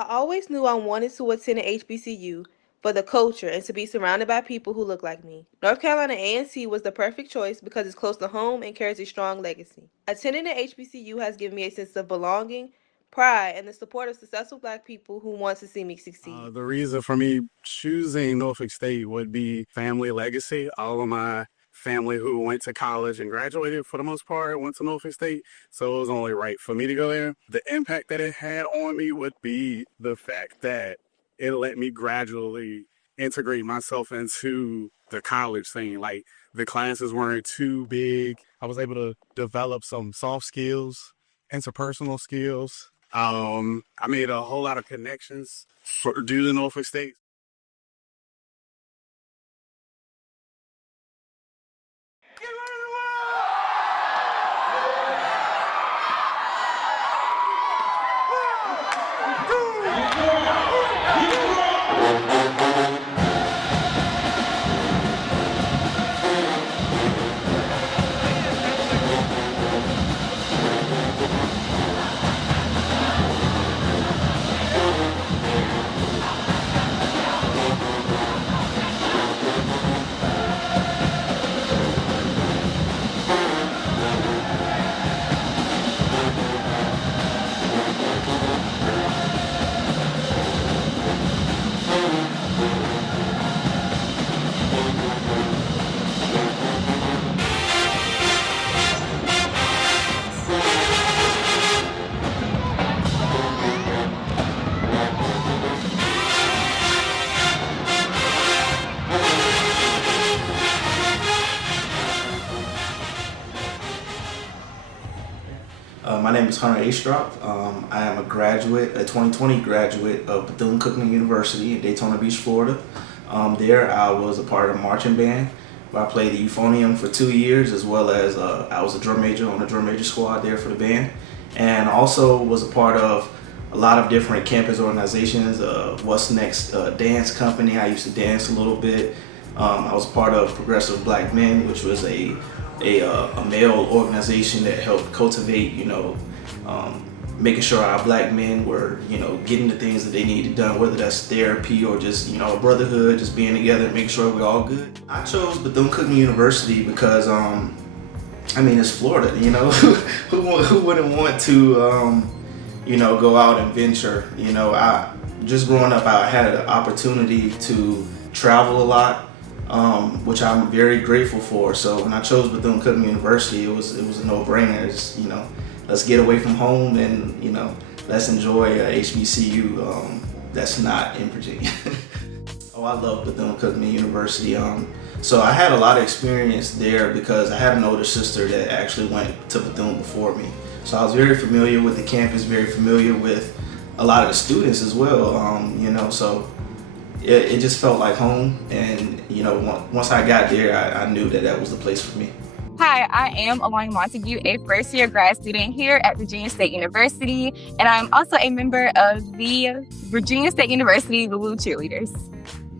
I always knew I wanted to attend an HBCU for the culture and to be surrounded by people who look like me. North Carolina A&T was the perfect choice because it's close to home and carries a strong legacy. Attending an HBCU has given me a sense of belonging, pride, and the support of successful black people who want to see me succeed. The reason for me choosing Norfolk State would be family legacy. All of my family who went to college and graduated for the most part went to Norfolk State, so it was only right for me to go there. The impact that it had on me would be the fact that it let me gradually integrate myself into the college thing. Like the classes weren't too big. I was able to develop some soft skills, interpersonal skills. I made a whole lot of connections due to Norfolk State. My name is Hunter Astrop. I am a graduate, a 2020 graduate of Bethune-Cookman University in Daytona Beach, Florida. There I was a part of the marching band, where I played the euphonium for 2 years, as well as I was a drum major on the drum major squad there for the band. And also was a part of a lot of different campus organizations. What's Next Dance Company, I used to dance a little bit. I was part of Progressive Black Men, which was a male organization that helped cultivate, making sure our black men were, getting the things that they needed done, whether that's therapy or just, a brotherhood, just being together and making sure we're all good. I chose Bethune-Cookman University because, it's Florida, who wouldn't want to, go out and venture. Just growing up, I had an opportunity to travel a lot, which I'm very grateful for. So when I chose Bethune-Cookman University, it was a no-brainer. Let's get away from home and let's enjoy HBCU that's not in Virginia. Oh, I love Bethune-Cookman University. So I had a lot of experience there because I had an older sister that actually went to Bethune before me. So I was very familiar with the campus, very familiar with a lot of the students as well. So it just felt like home, and once I got there, I knew that was the place for me. Hi, I am Along Montague, a first-year grad student here at Virginia State University, and I'm also a member of the Virginia State University Lulu Cheerleaders.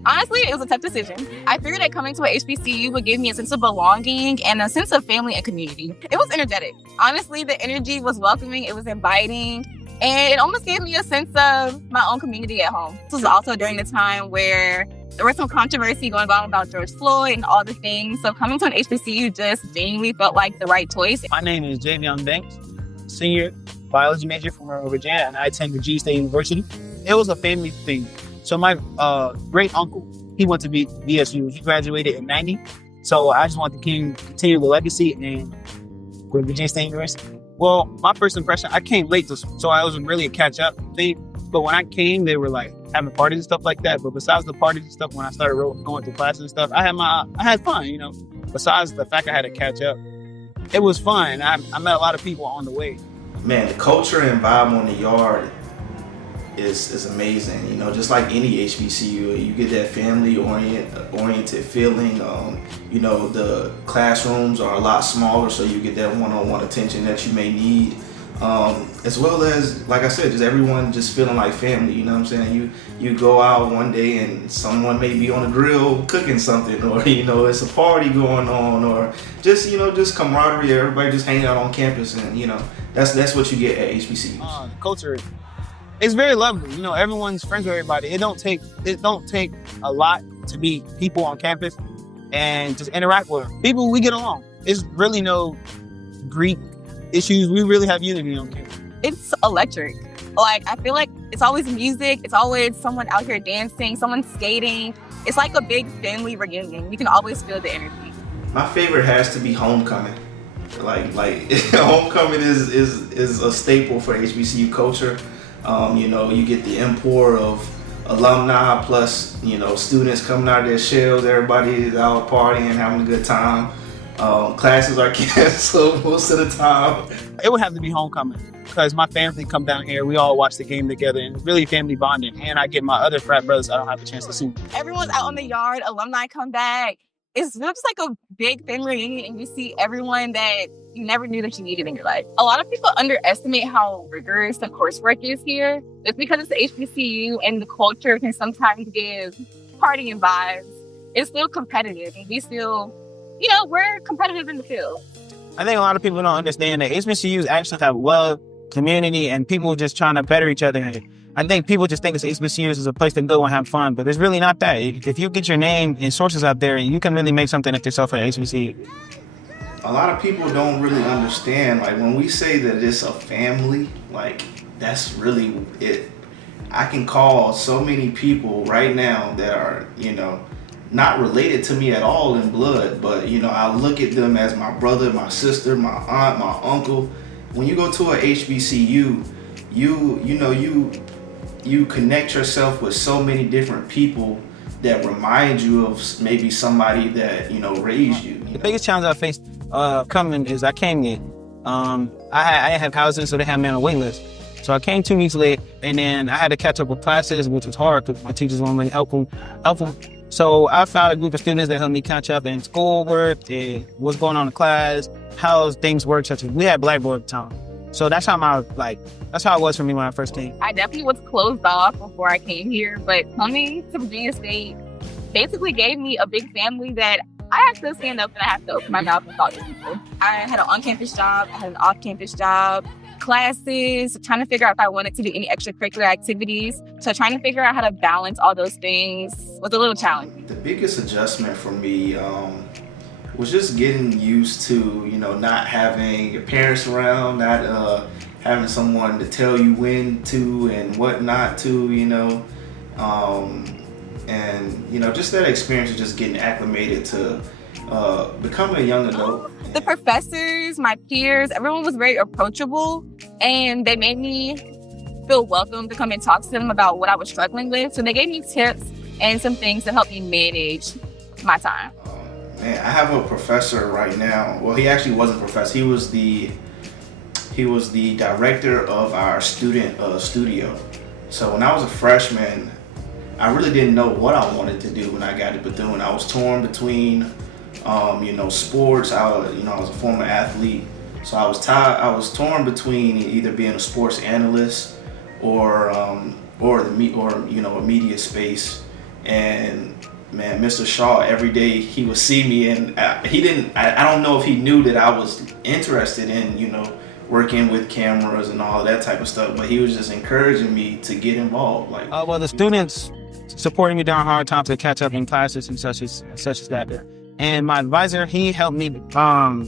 Honestly, it was a tough decision. I figured that coming to a HBCU would give me a sense of belonging and a sense of family and community. It was energetic. Honestly, the energy was welcoming, it was inviting, and it almost gave me a sense of my own community at home. This was also during the time where there was some controversy going on about George Floyd and all the things. So coming to an HBCU just genuinely felt like the right choice. My name is Javion Banks, senior biology major from Virginia, and I attend Virginia State University. It was a family thing. So my great uncle, he went to VSU. He graduated in '90. So I just wanted to continue the legacy and go to Virginia State University. Well, my first impression, I came late, so I wasn't really a catch-up thing. But when I came, they were like having parties and stuff like that. But besides the parties and stuff, when I started going to classes and stuff, I had fun, Besides the fact I had to catch up, it was fun. I met a lot of people on the way. Man, the culture and vibe on the yard is amazing. Just like any HBCU, you get that family oriented feeling. The classrooms are a lot smaller, so you get that one-on-one attention that you may need. As well as, like I said, just everyone just feeling like family. You know what I'm saying? You go out one day and someone may be on the grill cooking something, or it's a party going on, or just camaraderie. Everybody just hanging out on campus, and that's what you get at HBCUs. Culture it's very lovely. You know, everyone's friends with everybody. It don't take a lot to meet people on campus and just interact with them. People, we get along. It's really no Greek issues. We really have unity on campus. It's electric. Like, I feel like it's always music. It's always someone out here dancing, someone skating. It's like a big family reunion. You can always feel the energy. My favorite has to be homecoming. Like homecoming is a staple for HBCU culture. You know, you get the import of alumni plus, you know, students coming out of their shells. Everybody is out partying, having a good time. Classes are canceled most of the time. It would have to be homecoming because my family come down here. We all watch the game together, and it's really family bonding. And I get my other frat brothers I don't have a chance to see. Everyone's out on the yard. Alumni come back. It's just like a big family reunion, and you see everyone that you never knew that you needed in your life. A lot of people underestimate how rigorous the coursework is here. It's because it's the HBCU, and the culture can sometimes give partying vibes. It's still competitive, and we still, you know, we're competitive in the field. I think a lot of people don't understand that HBCUs actually have love, community, and people just trying to better each other. I think people just think HBCUs is a place to go and have fun, but it's really not that. If you get your name and sources out there, you can really make something of yourself at HBCU. A lot of people don't really understand, like when we say that it's a family, like that's really it. I can call so many people right now that are, you know, not related to me at all in blood, but you know, I look at them as my brother, my sister, my aunt, my uncle. When you go to a HBCU, you connect yourself with so many different people that remind you of maybe somebody that, you know, raised you. The biggest challenge I faced coming is I came in. I have housing, so they had me on a wait list. So I came 2 weeks late, and then I had to catch up with classes, which was hard because my teachers weren't really helpful. So I found a group of students that helped me catch up in schoolwork, and what's going on in class, how things work, such as we had Blackboard at the time. So that's how it was for me when I first came. I definitely was closed off before I came here, but coming to Virginia State basically gave me a big family that I have to stand up and I have to open my mouth and talk to people. I had an on-campus job, I had an off-campus job, classes, trying to figure out if I wanted to do any extracurricular activities. So trying to figure out how to balance all those things was a little challenging. The biggest adjustment for me was just getting used to, you know, not having your parents around, not having someone to tell you when to and what not to, you know. And, you know, just that experience of just getting acclimated to becoming a young adult. The professors, my peers, everyone was very approachable, and they made me feel welcome to come and talk to them about what I was struggling with. So they gave me tips and some things to help me manage my time. Man, I have a professor right now. Well, he actually wasn't a professor. He was the director of our student studio. So when I was a freshman, I really didn't know what I wanted to do when I got to Bethune. I was torn between, you know, sports. I was a former athlete, so I was torn between either being a sports analyst or a media space. And man, Mr. Shaw, every day he would see me, and I don't know if he knew that I was interested in, you know, working with cameras and all of that type of stuff, but he was just encouraging me to get involved. Like, well, the students supporting me during hard times to catch up in classes and such as that. And my advisor, he helped me around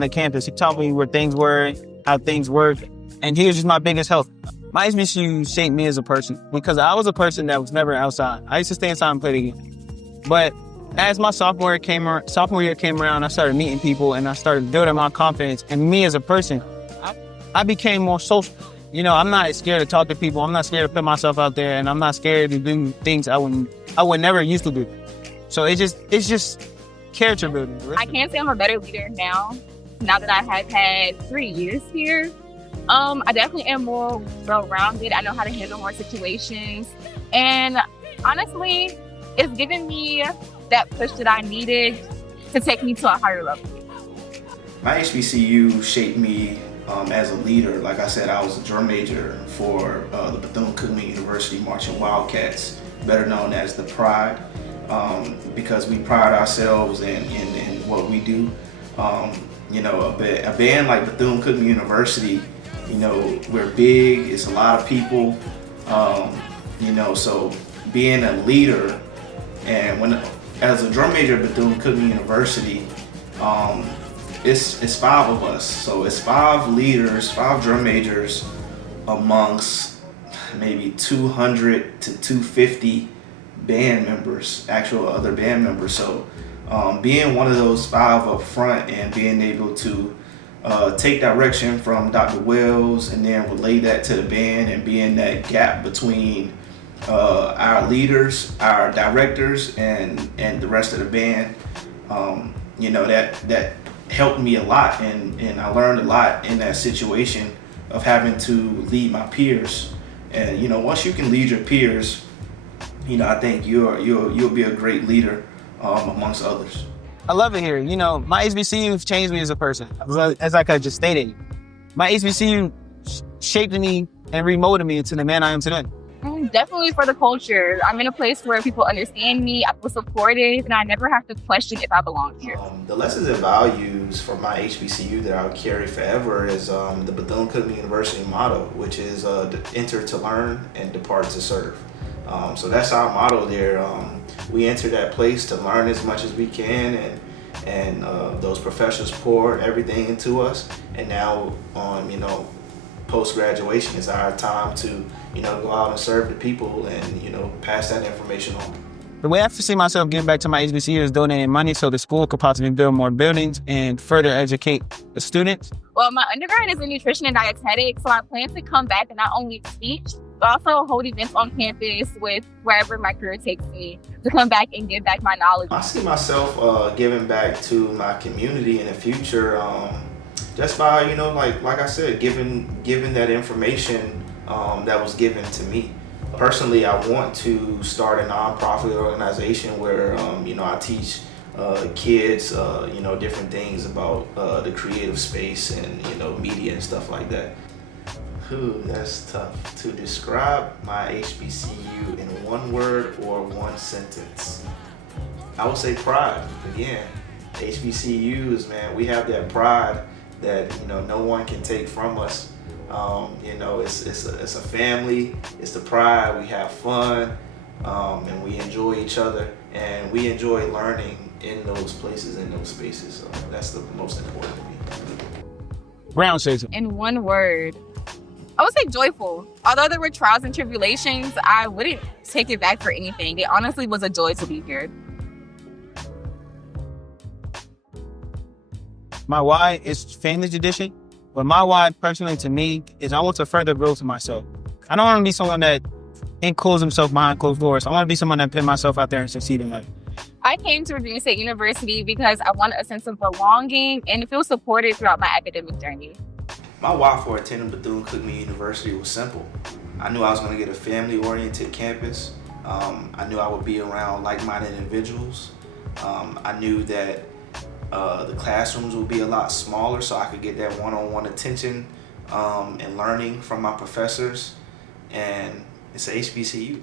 the campus. He taught me where things were, how things worked, and he was just my biggest help. My HBCU shaped me as a person because I was a person that was never outside. I used to stay inside and play the game. But as my sophomore year came around, I started meeting people and I started building my confidence. And me as a person, I became more social. You know, I'm not scared to talk to people. I'm not scared to put myself out there, and I'm not scared to do things I would never used to do. So it's just character building. I can say I'm a better leader now that I have had 3 years here. I definitely am more well-rounded. I know how to handle more situations. And honestly, it's given me that push that I needed to take me to a higher level. My HBCU shaped me as a leader. Like I said, I was a drum major for the Bethune-Cookman University Marching Wildcats, better known as the Pride, because we pride ourselves in what we do. You know, a band like Bethune-Cookman University You know, we're big. It's a lot of people. You know, so being a leader, and when as a drum major at Bethune-Cookman University, it's 5 of us. So it's 5 leaders, 5 drum majors amongst maybe 200 to 250 band members, actual other band members. So being one of those 5 up front and being able to take direction from Dr. Wells and then relay that to the band and being that gap between our leaders, our directors, and the rest of the band, you know, that helped me a lot, and I learned a lot in that situation of having to lead my peers. And you know, once you can lead your peers, you know, I think you'll be a great leader amongst others. I love it here. You know, my HBCU changed me as a person. As I could just stated, my HBCU shaped me and remolded me into the man I am today. Definitely for the culture. I'm in a place where people understand me, I feel supported, and I never have to question if I belong here. The lessons and values for my HBCU that I'll carry forever is the Bethune-Cookman University motto, which is enter to learn and depart to serve. So that's our motto there. We enter that place to learn as much as we can, and those professors pour everything into us. And now, you know, post-graduation is our time to, you know, go out and serve the people and, you know, pass that information on. The way I see myself giving back to my HBCU is donating money so the school could possibly build more buildings and further educate the students. Well, my undergrad is in nutrition and dietetics, so I plan to come back and not only teach, but also hold events on campus with wherever my career takes me to come back and give back my knowledge. I see myself giving back to my community in the future, just by, you know, like I said, giving that information that was given to me. Personally, I want to start a nonprofit organization where, you know, I teach kids, you know, different things about the creative space and, you know, media and stuff like that. That's tough to describe my HBCU in one word or one sentence. I would say pride. Again, HBCUs, man, we have that pride that, you know, no one can take from us. You know, it's a family. It's the pride. We have fun, and we enjoy each other, and we enjoy learning in those places, in those spaces. So that's the most important to me. Brown says it. In one word, I would say joyful. Although there were trials and tribulations, I wouldn't take it back for anything. It honestly was a joy to be here. My why is family tradition, but my why personally to me is I want to further growth to myself. I don't want to be someone that encloses himself behind closed doors. I want to be someone that put myself out there and succeed in life. I came to Virginia State University because I wanted a sense of belonging and to feel supported throughout my academic journey. My why for attending Bethune-Cookman University was simple. I knew I was going to get a family-oriented campus. I knew I would be around like-minded individuals. I knew that the classrooms would be a lot smaller, so I could get that one-on-one attention and learning from my professors. And it's a HBCU.